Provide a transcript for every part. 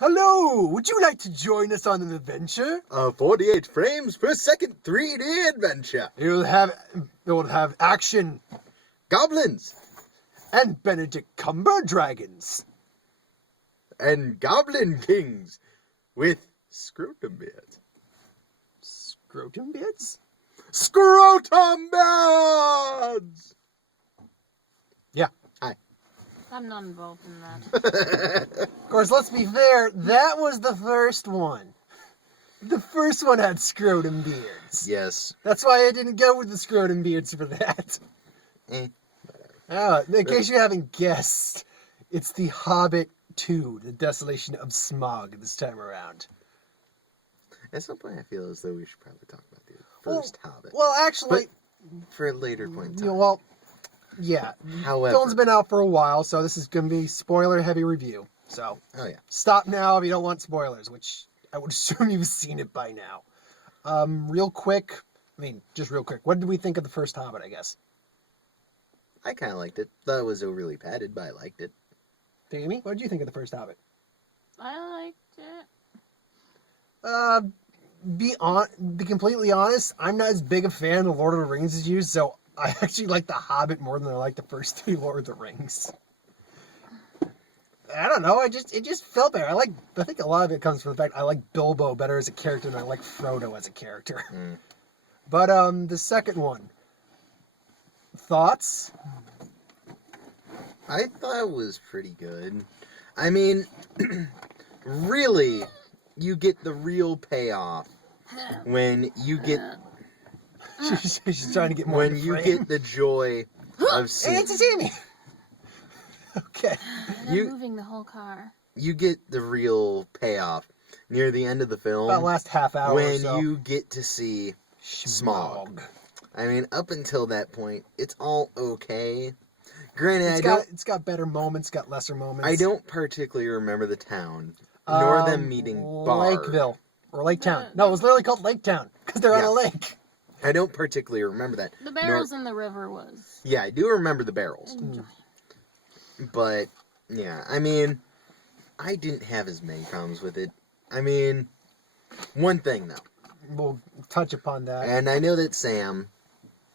Hello, would you like to join us on an adventure? A 48 frames per second 3D adventure. It will have action Goblins and Benedict Cumber dragons. and Goblin Kings with scrotum beards. Scrotum bits? Scrotum beards! Yeah. Hi. I'm not involved in that. Of course, let's be fair, that was the first one. The first one had scrotum beards. Yes. That's why I didn't go with the scrotum beards for that. In case you haven't guessed, it's the Hobbit 2, the Desolation of Smaug this time around. At some point, I feel as though we should probably talk about the first Hobbit. Well, actually... But for a later point in time. Yeah. However... Film's been out for a while, so this is going to be spoiler-heavy review. So, Oh, yeah. stop now if you don't want spoilers, which I would assume you've seen it by now. Just real quick, what did we think of the first Hobbit, I guess? I kind of liked it. Thought it was overly padded, but I liked it. Jamie, what did you think of the first Hobbit? I liked it. Be completely honest, I'm not as big a fan of Lord of the Rings as you, so I actually like the Hobbit more than I like the first 3 Lord of the Rings. I don't know, it just felt better. I think a lot of it comes from the fact I like Bilbo better as a character than I like Frodo as a character. Mm. But the second one, thoughts? I thought it was pretty good. I mean, really, you get the real payoff when you get She's trying to get more. when you get the joy of seeing. And it's Jamie. Okay. I'm moving the whole car. You get the real payoff near the end of the film About the last half hour when or so. you get to see Smaug. I mean, up until that point, it's all okay. Granted, It's got better moments, got lesser moments. I don't particularly remember the town, nor them meeting Bard. Lakeville. Or Lake Town. No, it was literally called Lake Town, because they're on a lake. I don't particularly remember that. The barrels in the river was... Yeah, I do remember the barrels. But, yeah, I mean, I didn't have as many problems with it. I mean, one thing, though. We'll touch upon that. And I know that Sam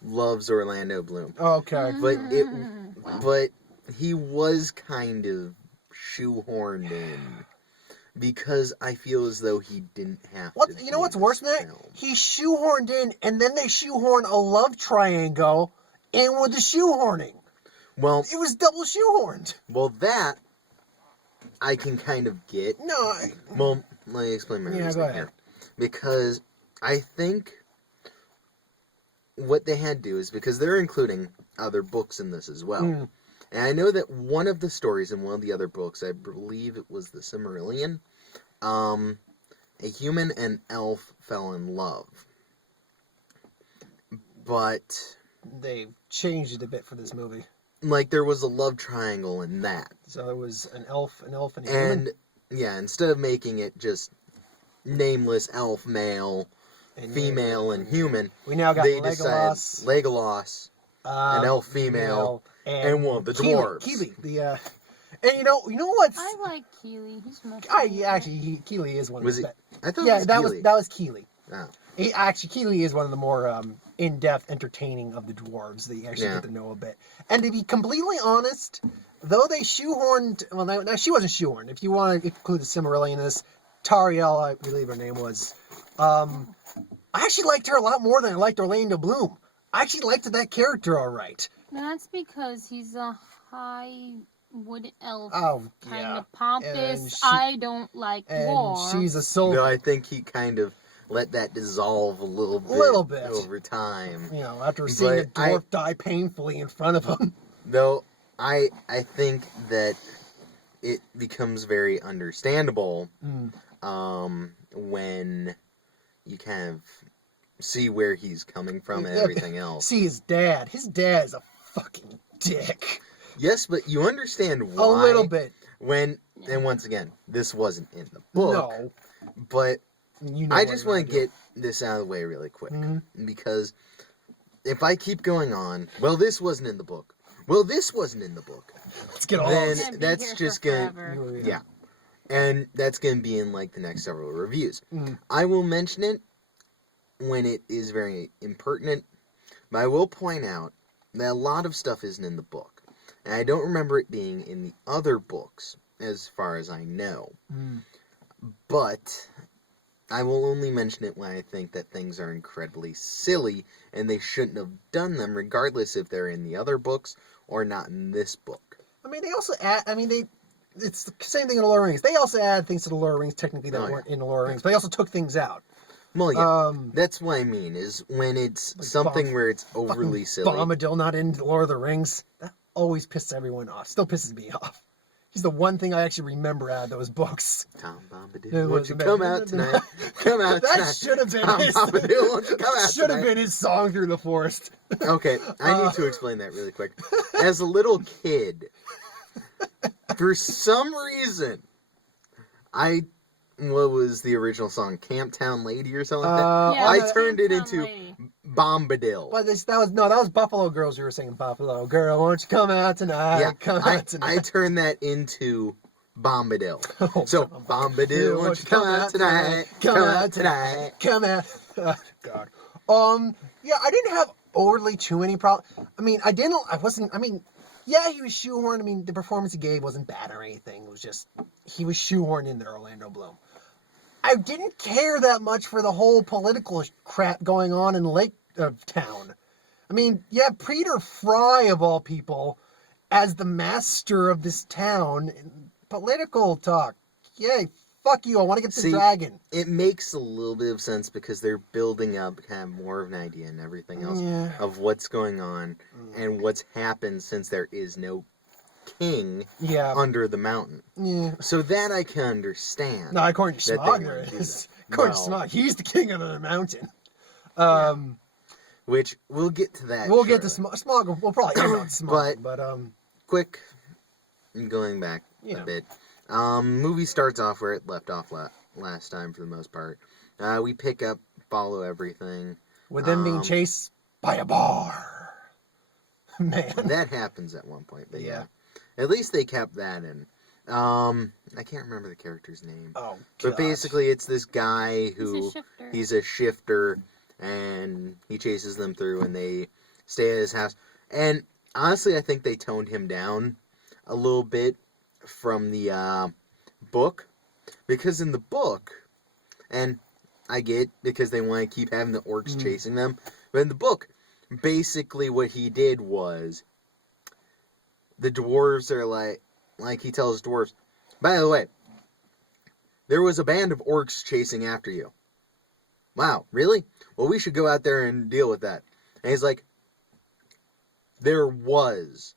loves Orlando Bloom. Okay. But he was kind of shoehorned in. Because I feel as though he didn't have to. You know what's worse than that? He shoehorned in, and then they shoehorn a love triangle in with the shoehorning. Well, it was double shoehorned. Well, that I can kind of get. Well, let me explain my reasoning here. Because I think what they had to do is because they're including other books in this as well. Mm. And I know that one of the stories in one of the other books, I believe it was the Silmarillion, a human and elf fell in love. But they changed it a bit for this movie. Like, there was a love triangle in that. So it was an elf, and a human? And, yeah, instead of making it just nameless elf, male, and female, and human, we now got they Legolas, decided Legolas, an elf female, and one of the dwarves. Keely, and you know what's... I like Keely. He's my Keely is one of the... I thought it was Keely. that was Keely. Oh. Keely is one of the more in-depth, entertaining of the dwarves that you actually get to know a bit. And to be completely honest, though they shoehorned... Well, no, she wasn't shoehorned. If you want to include the Silmarillion in this, Tariel, I believe her name was... I actually liked her a lot more than I liked Orlando Bloom. I actually liked that character all right. That's because he's a high wood elf. Kind of pompous. I don't like war. She's a soul. No, I think he kind of let that dissolve a little bit over time. You know, after seeing a dwarf die painfully in front of him. Though, I think that it becomes very understandable when you kind of see where he's coming from and everything else. See his dad. His dad is a fucking dick. Yes, but you understand why. A little bit. And once again, this wasn't in the book. No. But I just want to get this out of the way really quick. Because if I keep going on, well, this wasn't in the book. Well, this wasn't in the book. Let's get all then that's just going to... Yeah. And that's going to be in, like, the next several reviews. Mm. I will mention it when it is very impertinent, but I will point out that a lot of stuff isn't in the book. And I don't remember it being in the other books, as far as I know. Mm. But I will only mention it when I think that things are incredibly silly, and they shouldn't have done them, regardless if they're in the other books or not in this book. I mean, they also add... I mean, it's the same thing in the Lord of the Rings. They also add things to the Lord of the Rings, technically, that weren't in the Lord of the Rings. But they also took things out. Well, yeah. That's what I mean, is when it's like something where it's overly silly. Bombadil not in Lord of the Rings. That always pisses everyone off. Still pisses me off. He's the one thing I actually remember out of those books. Tom Bombadil, won't you come out tonight? Come out tonight. That should have been Tom Bombadil, won't you come out should have been his song through the forest. Okay, I need to explain that really quick. As a little kid, for some reason, what was the original song? Camptown Lady or something like that? Yeah, I turned it into Lady. Bombadil. But that was Buffalo Girls. You were singing Buffalo Girl, won't you come out tonight? Yeah, come out tonight. I turned that into Bombadil. Oh, So, Bombadil, won't you come out tonight? Come out tonight. Come out. Oh, God. Yeah, I didn't have overly too many problems. I mean, yeah, he was shoehorned. I mean, the performance he gave wasn't bad or anything. It was just, he was shoehorned in there, Orlando Bloom. I didn't care that much for the whole political crap going on in Lake Town. I mean, yeah, Peter Fry, of all people, as the master of this town, political talk. Yay, fuck you, I want to get the dragon. It makes a little bit of sense because they're building up kind of more of an idea and everything else of what's going on and what's happened since there is no king under the mountain. Yeah. So that I can understand. No, according to Smaug, there is. According to Smaug, he's the king of the mountain. Which, we'll get to that. We'll get to Smaug. We'll probably end on Smaug. But quick, going back a bit. Movie starts off where it left off last time for the most part. We pick up, follow everything. With them being chased by a bar. Man. That happens at one point, but yeah. At least they kept that in. I can't remember the character's name. Oh, but basically it's this guy who... He's a shifter, and he chases them through, and they stay at his house. And honestly, I think they toned him down a little bit from the book, because in the book, and I get because they want to keep having the orcs chasing them, but in the book, basically what he did was the dwarves are like he tells dwarves, by the way, there was a band of orcs chasing after you. Wow, really? Well, we should go out there and deal with that. And he's like, there was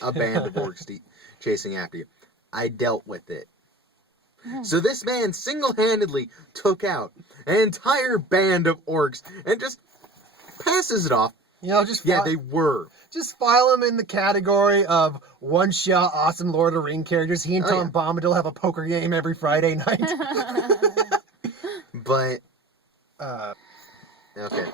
a band of orcs chasing after you. I dealt with it. So this man single-handedly took out an entire band of orcs and just passes it off. You know, they were. Just file them in the category of one-shot awesome Lord of the Rings characters. He and Tom Bombadil have a poker game every Friday night. But, okay.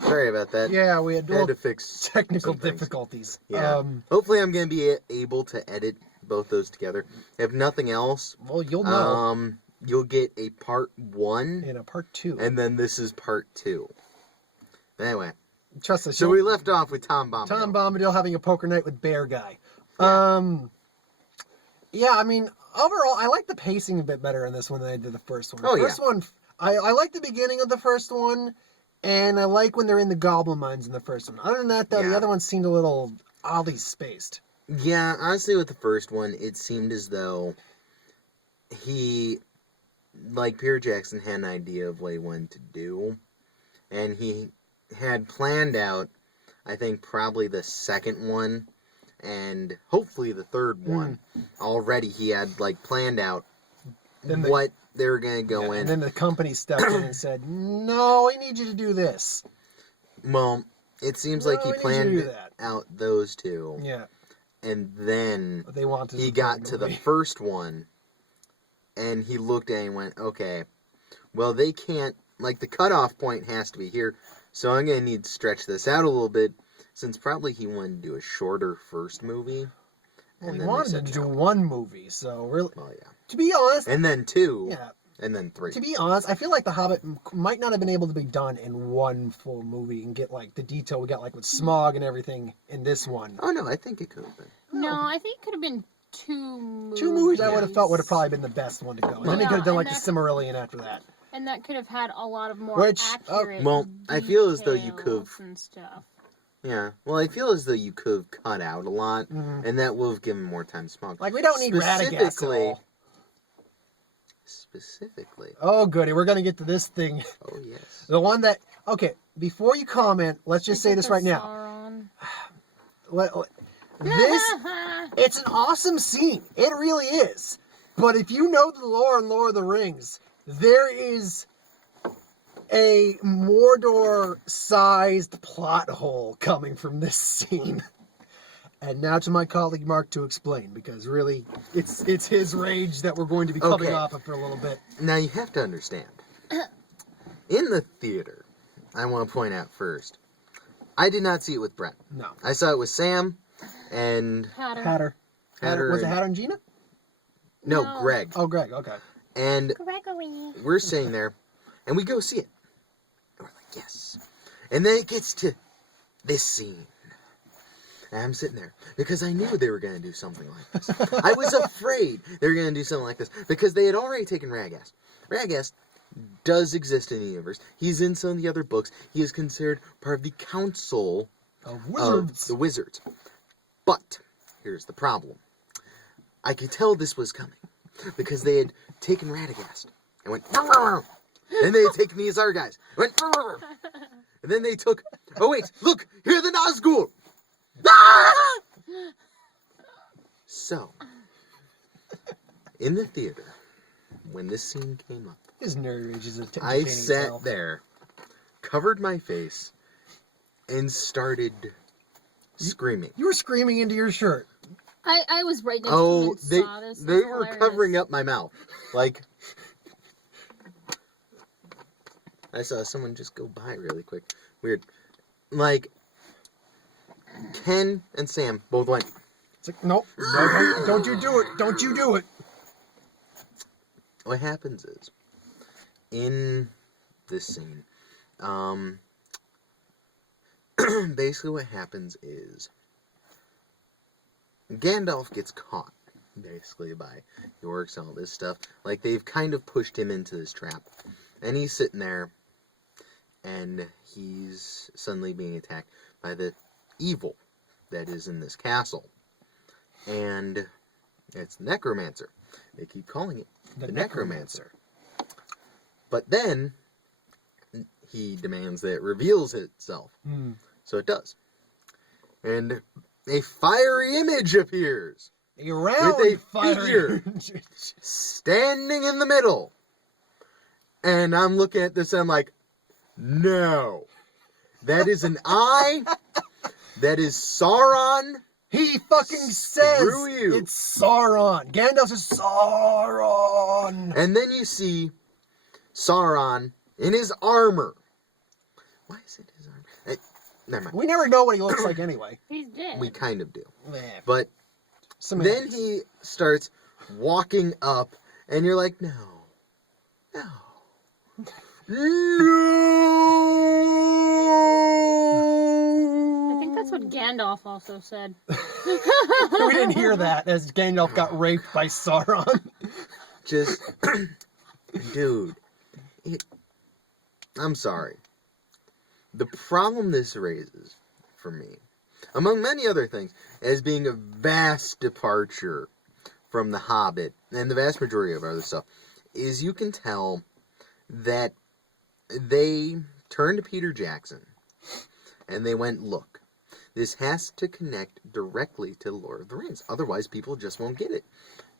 Sorry about that. Yeah, we had to fix technical difficulties. Yeah. Hopefully I'm going to be able to edit both those together. If nothing else, well, you'll know. You'll get a part 1 and a part 2. And then this is part 2. Anyway. Trust us. So we left off with Tom Bombadil. Tom Bombadil having a poker night with Bear Guy. Yeah, I mean, overall, I like the pacing a bit better in this one than I did the first one. The first one, I like the beginning of the first one, and I like when they're in the goblin mines in the first one. Other than that, though, the other one seemed a little oddly spaced. Yeah, honestly, with the first one, it seemed as though he, like Peter Jackson, had an idea of what he wanted to do, and he had planned out, I think, probably the second one, and hopefully the third one. Already he had, planned out what they were going to go in. And then the company stepped in and said, no, I need you to do this. Well, it seems like he planned out those two. Yeah. And then he got to the first one, and he looked at it and went, okay, well, they can't, the cutoff point has to be here, so I'm going to need to stretch this out a little bit, since probably he wanted to do a shorter first movie, Well, he wanted to do 1 movie, so really. Well, yeah. To be honest. And then 2. Yeah. And then 3. To be honest, I feel like The Hobbit might not have been able to be done in 1 full movie and get like the detail we got like with Smaug and everything in this one. Oh no, I think it could have been. No, I think it could have been 2 movies. 2 movies I would have felt would have probably been the best one to go. And then they could have done like the Silmarillion after that. And that could have had a lot of more accurate well, I feel as though you could have. And stuff. Yeah, well, I feel as though you could have cut out a lot, and that would have given more time to Smaug. Like, we don't need Radagast at all. Specifically. Oh, goody. We're going to get to this thing. Oh, yes. The one that... Okay, before you comment, let's just say this right now. This... It's an awesome scene. It really is. But if you know the lore and Lord of the Rings, there is a Mordor-sized plot hole coming from this scene. And now to my colleague Mark to explain, because really, it's his rage that we're going to be coming off of for a little bit. Now you have to understand. In the theater, I want to point out first, I did not see it with Brent. No. I saw it with Sam and... Hatter. Was it Hatter and Gina? No, Greg. Oh, Greg, okay. And Gregory. we're sitting there, and we go see it. And we're like, yes. And then it gets to this scene. And I'm sitting there because I knew they were going to do something like this. I was afraid they were going to do something like this because they had already taken Radagast. Radagast does exist in the universe. He's in some of the other books. He is considered part of the council of the wizards. But here's the problem. I could tell this was coming because they had taken Radagast and went, and they had taken these other guys and went, and then they took, oh wait, look, here are the Nazgul. So, in the theater, when this scene came up, his nerd rage is I sat there, covered my face, and started screaming. You were screaming into your shirt. I was right next to him and saw this. They were covering up my mouth. Like, I saw someone just go by really quick. Weird. Like, Ken and Sam both went. It's like, nope, no, don't you do it. Don't you do it. What happens is, in this scene, basically what happens is, Gandalf gets caught, basically, by the orcs and all this stuff. Like, they've kind of pushed him into this trap. And he's sitting there, and he's suddenly being attacked by the evil that is in this castle. And it's Necromancer. They keep calling it the Necromancer. But then, he demands that it reveals itself. So it does. And a fiery image appears. A round with a fire figure standing in the middle. And I'm looking at this and I'm like, no. That is an eye. That is Sauron. He fucking says you. It's Sauron. Gandalf says Sauron. And then you see Sauron in his armor. Why is it his armor? Never mind. We never know what he looks like anyway. He's dead. We kind of do. Yeah. But then he starts walking up, and you're like, no. No. I think that's what Gandalf also said. We didn't hear that as Gandalf got raped by Sauron. Just, dude. I'm sorry. The problem this raises for me, among many other things, as being a vast departure from The Hobbit and the vast majority of other stuff, is you can tell that they turned to Peter Jackson and they went, look, this has to connect directly to Lord of the Rings. Otherwise, people just won't get it.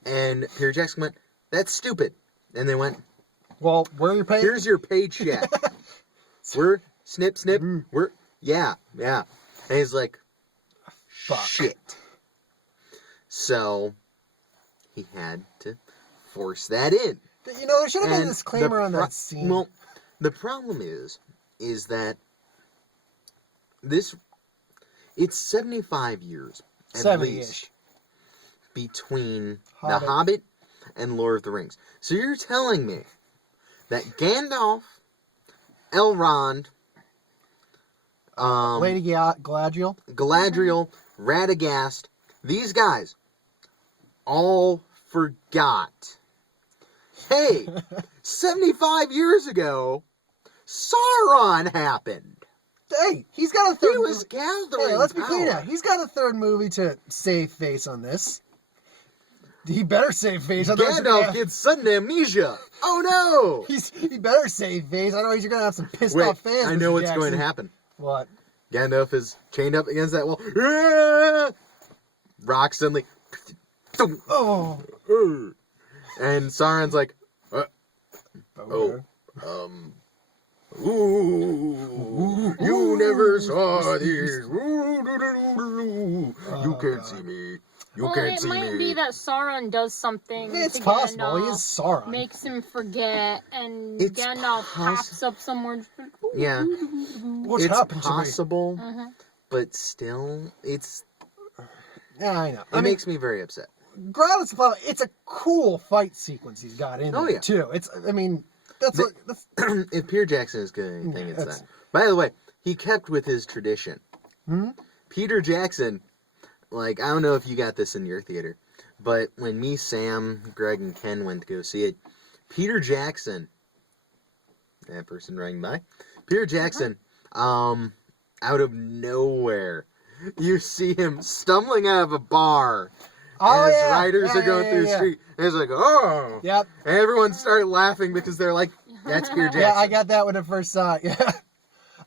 And Peter Jackson went, that's stupid. And they went, well, where are your pay? Here's your paycheck. We're snip, snip. We're, yeah. And he's like, fuck. Shit. So, he had to force that in. You know, there should have been a disclaimer on that scene. Well, the problem is that it's 75 years, at 70-ish. least, between The Hobbit and Lord of the Rings. So you're telling me that Gandalf, Elrond, Lady Galadriel, Radagast, these guys all forgot. Hey, 75 years ago, Sauron happened. Hey, he's got a third. He was gathering. Hey, let's be clear now. He's got a third movie to save face on this. He better save face. Gandalf gets sudden amnesia. Oh no! He better save face. Otherwise, you're gonna have some pissed off fans. I know what's going to happen. What? Gandalf is chained up against that wall. Ah! Rock suddenly. Oh. And Sauron's like, ooh, you never saw this. You can't see me. You can't see me. It might be that Sauron does something. It's possible. Gandalf, he is Sauron. Makes him forget, and It's Gandalf pops up somewhere. Yeah. What's happened possible, to me? but still, it's. Yeah, I know. It makes me very upset. Regardless of how, it's a cool fight sequence he's got in there, too. It's, I mean, that's if Peter Jackson is good at anything, it's that. By the way, he kept with his tradition. Peter Jackson, like, I don't know if you got this in your theater, but when me, Sam, Greg, and Ken went to go see it, Peter Jackson, that person running by, Peter Jackson, out of nowhere, you see him stumbling out of a bar. As riders are going through the street. And it's like, oh. Yep. And everyone started laughing because they're like, that's Peter Jackson. Yeah, I got that when I first saw it. Yeah.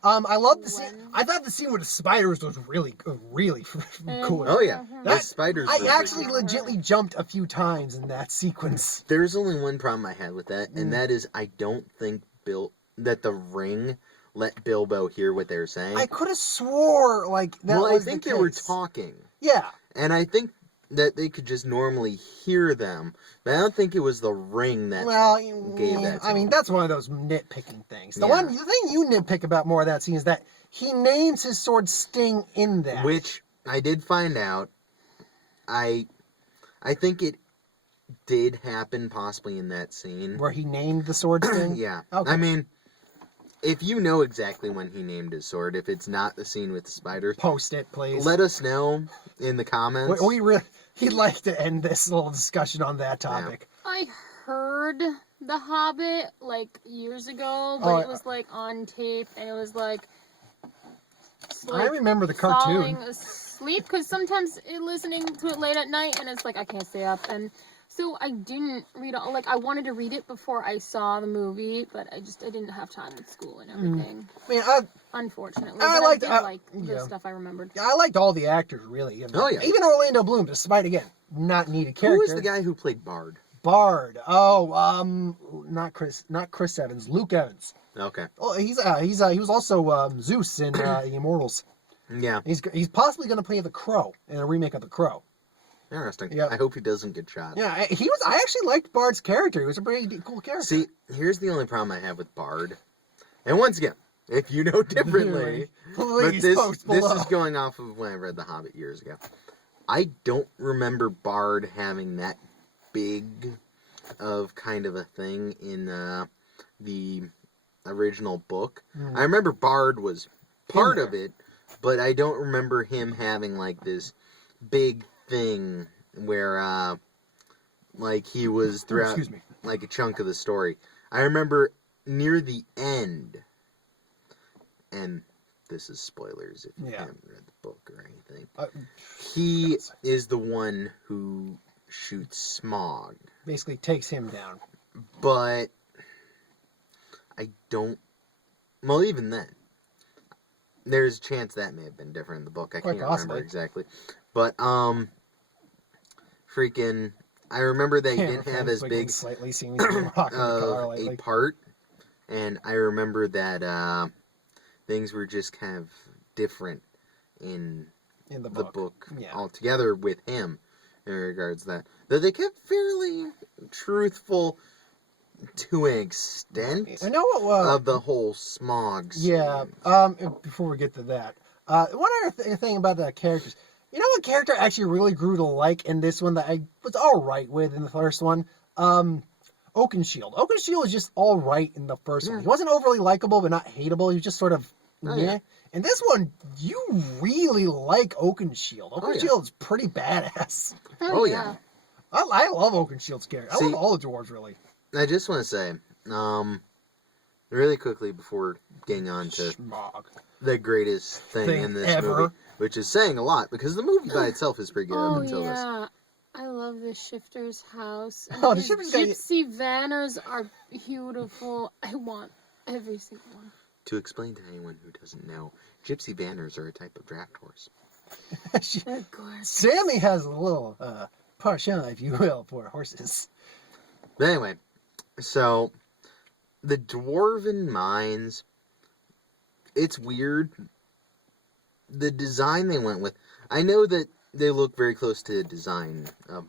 I love the scene. I thought the scene with the spiders was really cool. Oh, yeah. The spiders. I actually legitimately jumped a few times in that sequence. There's only one problem I had with that, and that is I don't think that the ring let Bilbo hear what they were saying. I could have swore, like, that was Well, I think the they case. were talking. Yeah. And I think that they could just normally hear them, but I don't think it was the ring that gave that. I mean, that's one of those nitpicking things. The thing you nitpick about more of that scene is that he names his sword Sting in that. Which I did find out. I think it did happen possibly in that scene. Where he named the sword Sting? Yeah. Okay. I mean, if you know exactly when he named his sword, if it's not the scene with the spiders, post it, please. Let us know in the comments. He'd like to end this little discussion on that topic. Yeah. I heard The Hobbit like years ago, but it was like on tape, and it was like I remember the cartoon. Falling asleep because sometimes listening to it late at night, and it's like I can't stay up, and so I didn't read it. Like I wanted to read it before I saw the movie, but I didn't have time with school and everything. Unfortunately, I liked the stuff I remembered. I liked all the actors really. Even Orlando Bloom, despite again not needed character. Who was the guy who played Bard? Not Chris Evans, Luke Evans. Okay. Oh, he was also Zeus in The Immortals. Yeah. He's possibly going to play the Crow in a remake of the Crow. Interesting. Yeah. I hope he doesn't get shot. Yeah, I actually liked Bard's character. He was a pretty cool character. See, here's the only problem I have with Bard. And once again, if you know differently, please but this is going off of when I read The Hobbit years ago. I don't remember Bard having that big of kind of a thing in the original book. I remember Bard was part of it, but I don't remember him having like this big thing where like he was throughout like a chunk of the story. I remember near the end, and this is spoilers if you haven't read the book or anything, he is the one who shoots Smaug. Basically takes him down. But I don't... Well, even then, there's a chance that may have been different in the book. I can't remember exactly. But, freaking... I remember they didn't have as big of a part. And I remember that things were just kind of different in the book altogether with him in regards to that. Though they kept fairly truthful to an extent of the whole Smaug scene. Yeah, before we get to that, one other thing about the characters, You know what character I actually really grew to like in this one that I was all right with in the first one? Oakenshield. Oakenshield was just all right in the first one. He wasn't overly likable, but not hateable. He was just sort of meh. In this one, you really like Oakenshield. Oakenshield's pretty badass. Oh yeah. I love Oakenshield's character. I love all the dwarves, really. I just want to say, really quickly before getting on to Smaug. the greatest thing in this movie, which is saying a lot because the movie by itself is pretty good until this. I love the Shifter's house. And Oh, the his Shifter's gypsy vanners are beautiful. I want every single one. To explain to anyone who doesn't know, gypsy vanners are a type of draft horse. They're gorgeous. Sammy has a little penchant, if you will, for horses. But anyway, so the dwarven mines, it's weird. The design they went with, I know that they look very close to the design of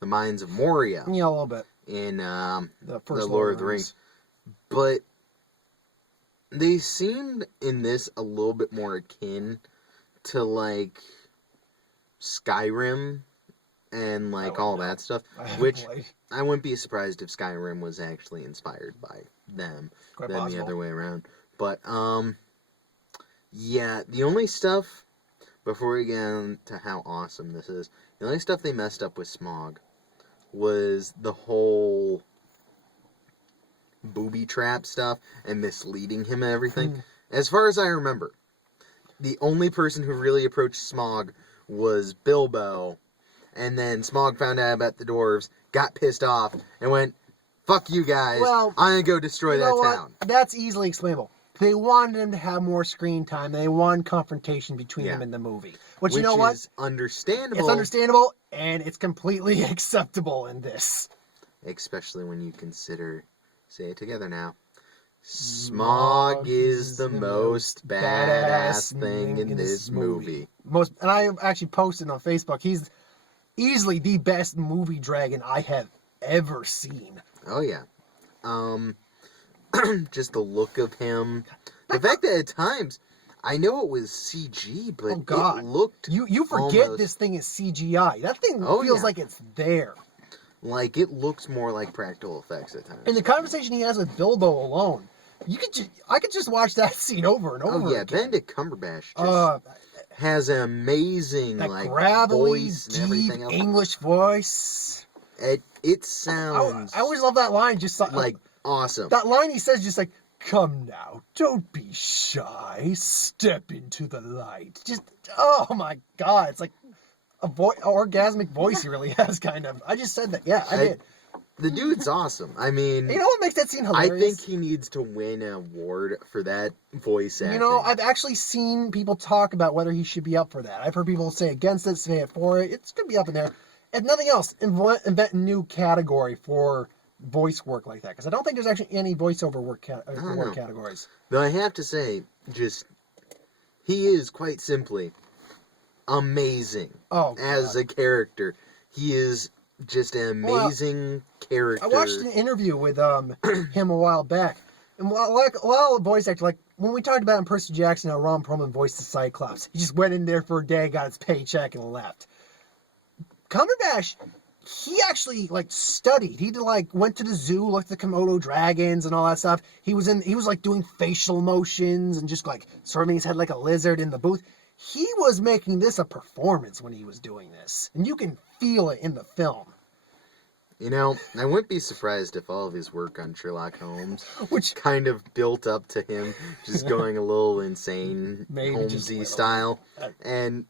the mines of Moria. Yeah, a little bit. In the first Lord of the Rings. But they seemed in this a little bit more akin to like Skyrim and like all that stuff, which I wouldn't be surprised if Skyrim was actually inspired by them than the other way around. But yeah, the only stuff before we get into how awesome this is, the only stuff they messed up with Smaug was the whole booby trap stuff and misleading him and everything. As far as I remember, the only person who really approached Smaug was Bilbo, and then Smaug found out about the dwarves, got pissed off, and went, fuck you guys, I'm gonna go destroy that town. That's easily explainable. They wanted him to have more screen time. They wanted confrontation between them in the movie. Which you know what? Is understandable. It's understandable, and it's completely acceptable in this. Especially when you consider, say it together now, Smaug is the most badass thing in this movie. And I actually posted on Facebook, he's easily the best movie dragon I have ever seen. Oh yeah. Just the look of him. The fact that at times, I know it was CG, but it looked You forget this thing is CGI. That thing feels like it's there. Like, it looks more like practical effects at times. And the conversation he has with Bilbo alone, I could just watch that scene over and over again. Benedict Cumberbatch just has an amazing, that gravelly, voice and everything else. English voice. It sounds... I always love that line, just like awesome. That line he says just like, come now, don't be shy, step into the light. Just, oh my God, it's like a orgasmic voice he really has, kind of. I just said that, I did. The dude's awesome. I mean... You know what makes that scene hilarious? I think he needs to win an award for that voice acting. You know, I've actually seen people talk about whether he should be up for that. I've heard people say against it, say it for it. It's going to be up in there. If nothing else, invent a new category for voice work like that. Because I don't think there's actually any voiceover work categories. Though I have to say, he is quite simply amazing as a character. He is just an amazing character. I watched an interview with him a while back. And like a lot of voice actors, like when we talked about in Percy Jackson, how Ron Perlman voiced the Cyclops. He just went in there for a day, got his paycheck, and left. Cumberbatch, he actually studied. He went to the zoo, looked at the Komodo dragons and all that stuff. He was doing facial motions and just swirling his head like a lizard in the booth. He was making this a performance when he was doing this, and you can feel it in the film. You know, I wouldn't be surprised if all of his work on Sherlock Holmes, which kind of built up to him just going a little insane, Holmesy style. And